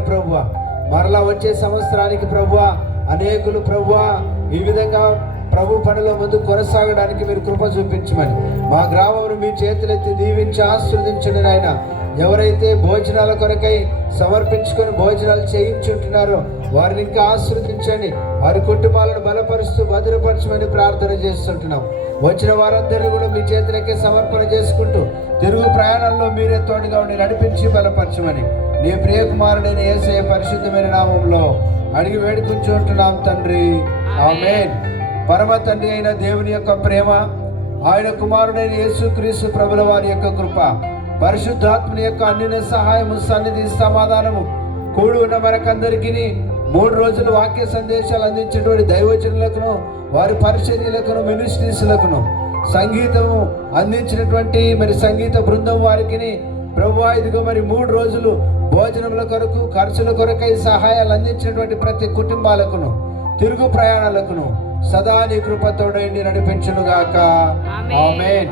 ఇవ్వండి ప్రభువ. మరలా వచ్చే సంవత్సరానికి ప్రభువ అనేకులు ప్రభువ ఈ విధంగా ప్రభు పనిలో ముందు కొనసాగడానికి మీరు కృప చూపించమని. మా గ్రామమును మీ చేతులెత్తి దీవించి ఆశీర్వదించండి నాయన. ఎవరైతే భోజనాల కొరకై సమర్పించుకొని భోజనాలు చేయించుంటున్నారో వారిని ఇంకా ఆశీర్వదించండి. వారి కుటుంబాలను క్రీస్తు భద్రపరచమని ప్రార్థన చేస్తుంటున్నాం. వచ్చిన వారందరూ కూడా మీ చేతులకే సమర్పణ చేసుకుంటూ తిరుగు ప్రయాణంలో మీరే తోడుగా ఉండి నడిపించి బలపరచమని. నీ ప్రియకుమారుడైన యేసయ్య పరిశుద్ధమైన నామంలో అడిగి వేడుకుంటుంటున్నాం తండ్రి. ఆమేన్. పరమ తండ్రి అయిన దేవుని యొక్క ప్రేమ ఆయన కుమారుడైన యేసుక్రీస్తు ప్రభుల వారి యొక్క కృప పరిశుద్ధాత్మని యొక్క అన్ని సహాయము సన్నిధి సమాధానము కూడి ఉన్న మనకందరికీ మూడు రోజులు వాక్య సందేశాలు అందించేటువంటి దైవజనులకును వారి పరిచర్యలకును మినిస్ట్రీస్లకును సంగీతము అందించినటువంటి మరి సంగీత బృందం వారికి ప్రభు ఇదిగో మరి మూడు రోజులు భోజనముల కొరకు ఖర్చుల కొరకై సహాయాలు అందించినటువంటి ప్రతి కుటుంబాలకును తిరుగు ప్రయాణాలకును సదా నీ కృపతోడైండి నడిపించునుగాక. ఆమేన్